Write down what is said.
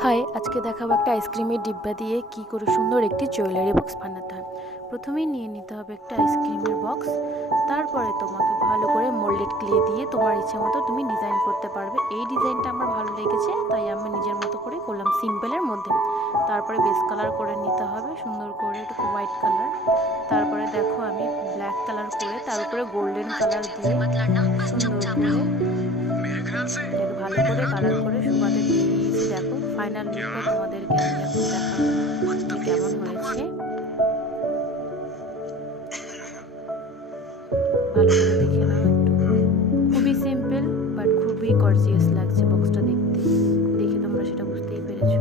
High, আজকে দেখাবো একটা আইসক্রিমের ডিব্বা দিয়ে কি করে সুন্দর একটি জুয়েলারি বক্স বানাতে হয়। প্রথমেই নিয়ে নিতে হবে একটা আইসক্রিমের বক্স। তারপরে তোমাকে ভালো করে মোল্ডেড ক্লে দিয়ে তোমার ইচ্ছে মতো তুমি ডিজাইন করতে পারবে। এই ডিজাইনটা আমার ভালো লেগেছে, তাই আমি নিজের মতো করে করলাম সিম্পলের মধ্যে। তারপরে বেস কালার করে নিতে হবে সুন্দর করে, একটু হোয়াইট কালার। তারপরে দেখো আমি ব্ল্যাক কালার করে তার উপরে গোল্ডেন কালার দিয়ে সুন্দর করে এটাকে ভালো করে কালার করে শুকাতে দিয়ে দিয়েছি। দেখো ফাইনাল লুকটা তোমাদেরকে আমি এখন দেখাবো যে কেমন হয়েছে। ভালো করে দেখে নাও একটু। খুবই সিম্পল বাট খুবই গর্জিয়াস লাগছে বক্সটা দেখতে। দেখে তোমরা সেটা বুঝতেই পেরেছো।